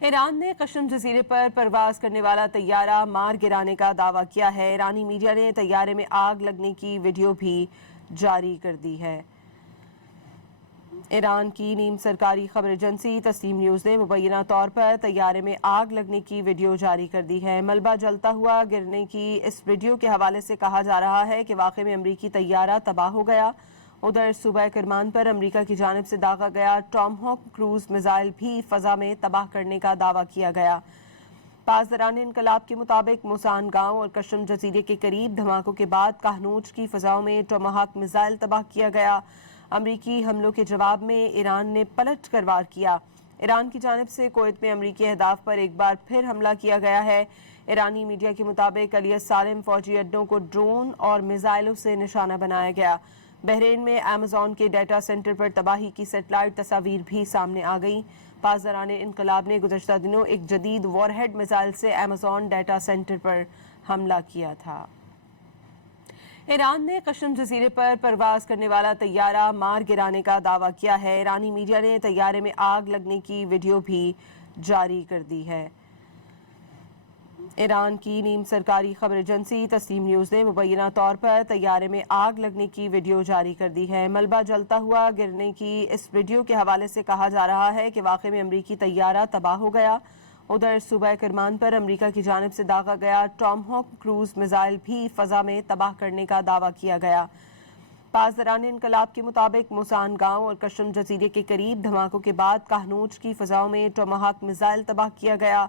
ایران نے قشم جزیرے پر پرواز کرنے والا طیارہ مار گرانے کا دعویٰ کیا ہے۔ ایرانی میڈیا نے طیارے میں آگ لگنے کی ویڈیو بھی جاری کر دی ہے۔ ایران کی نیم سرکاری خبر ایجنسی تسنیم نیوز نے مبینہ طور پر طیارے میں آگ لگنے کی ویڈیو جاری کر دی ہے۔ ملبہ جلتا ہوا گرنے کی اس ویڈیو کے حوالے سے کہا جا رہا ہے کہ واقعے میں امریکی طیارہ تباہ ہو گیا۔ ادھر صوبہ کرمان پر امریکہ کی جانب سے داغا گیا ٹام ہاک کروز میزائل بھی فضا میں تباہ کرنے کا دعویٰ کیا گیا۔ پاسداران انقلاب کے مطابق موسان گاؤں اور قشم جزیرے کے قریب دھماکوں کے بعد کہنوج کی فضاؤں میں ٹاماہاک میزائل تباہ کیا گیا۔ امریکی حملوں کے جواب میں ایران نے پلٹ کر وار کیا۔ ایران کی جانب سے کویت میں امریکی اہداف پر ایک بار پھر حملہ کیا گیا ہے۔ ایرانی میڈیا کے مطابق علی السالم فوجی اڈوں کو ڈرون اور میزائلوں سے نشانہ بنایا گیا۔ بحرین میں ایمیزون کے ڈیٹا سینٹر پر تباہی کی سیٹلائٹ تصاویر بھی سامنے آ گئیں۔ پاسداران انقلاب نے گزشتہ دنوں ایک جدید وار ہیڈ میزائل سے ایمیزون ڈیٹا سینٹر پر حملہ کیا تھا۔ ایران نے قشم جزیرے پر پرواز کرنے والا طیارہ مار گرانے کا دعویٰ کیا ہے۔ ایرانی میڈیا نے طیارے میں آگ لگنے کی ویڈیو بھی جاری کر دی ہے۔ ایران کی نیم سرکاری خبر ایجنسی تسنیم نیوز نے مبینہ طور پر طیارے میں آگ لگنے کی ویڈیو جاری کر دی ہے۔ ملبہ جلتا ہوا گرنے کی اس ویڈیو کے حوالے سے کہا جا رہا ہے کہ واقعے میں امریکی طیارہ تباہ ہو گیا۔ ادھر صوبہ کرمان پر امریکہ کی جانب سے داغا گیا ٹام ہاک کروز میزائل بھی فضا میں تباہ کرنے کا دعویٰ کیا گیا۔ پاسداران انقلاب کے مطابق موسان گاؤں اور قشم جزیرے کے قریب دھماکوں کے بعد کہنوج کی فضاؤں میں ٹاماہاک میزائل تباہ کیا گیا۔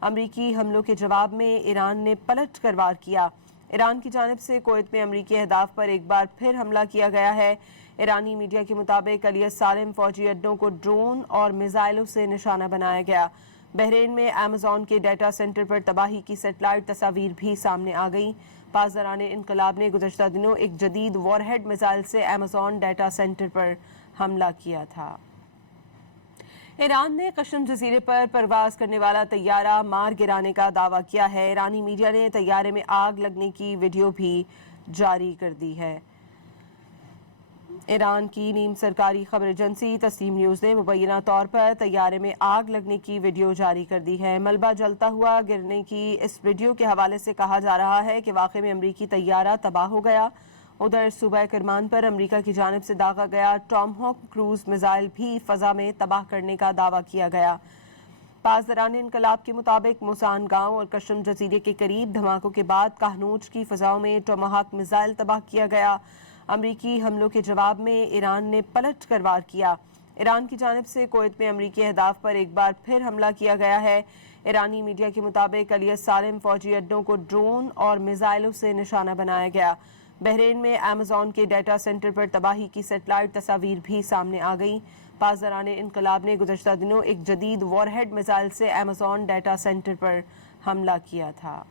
امریکی حملوں کے جواب میں ایران نے پلٹ کر وار کیا۔ ایران کی جانب سے کویت میں امریکی اہداف پر ایک بار پھر حملہ کیا گیا ہے۔ ایرانی میڈیا کے مطابق علی السالم فوجی اڈوں کو ڈرون اور میزائلوں سے نشانہ بنایا گیا۔ بحرین میں ایمیزون کے ڈیٹا سینٹر پر تباہی کی سیٹلائٹ تصاویر بھی سامنے آ گئیں۔ پاسداران انقلاب نے گزشتہ دنوں ایک جدید وار ہیڈ میزائل سے ایمیزون ڈیٹا سینٹر پر حملہ کیا تھا۔ ایران نے قشم جزیرے پر پرواز کرنے والا طیارہ مار گرانے کا دعویٰ کیا ہے۔ ایرانی میڈیا نے طیارے میں آگ لگنے کی ویڈیو بھی جاری کر دی ہے۔ ایران کی نیم سرکاری خبر ایجنسی تسنیم نیوز نے مبینہ طور پر طیارے میں آگ لگنے کی ویڈیو جاری کر دی ہے۔ ملبہ جلتا ہوا گرنے کی اس ویڈیو کے حوالے سے کہا جا رہا ہے کہ واقعے میں امریکی طیارہ تباہ ہو گیا۔ ادھر صوبہ کرمان پر امریکہ کی جانب سے داغا گیا ٹام ہاک کروز میزائل بھی فضا میں تباہ کرنے کا دعویٰ کیا گیا۔ پاسداران انقلاب کے مطابق موسان گاؤں اور قشم جزیرے کے قریب دھماکوں کے بعد کہنوج کی فضاؤں میں ٹاماہاک میزائل تباہ کیا گیا۔ امریکی حملوں کے جواب میں ایران نے پلٹ کر وار کیا۔ ایران کی جانب سے کویت میں امریکی اہداف پر ایک بار پھر حملہ کیا گیا ہے۔ ایرانی میڈیا کے مطابق علی السالم فوجی اڈوں کو ڈرون اور میزائلوں سے نشانہ بنایا گیا۔ بحرین میں ایمیزون کے ڈیٹا سینٹر پر تباہی کی سیٹلائٹ تصاویر بھی سامنے آ گئیں۔ پاسداران انقلاب نے گزشتہ دنوں ایک جدید وار ہیڈ میزائل سے ایمیزون ڈیٹا سینٹر پر حملہ کیا تھا۔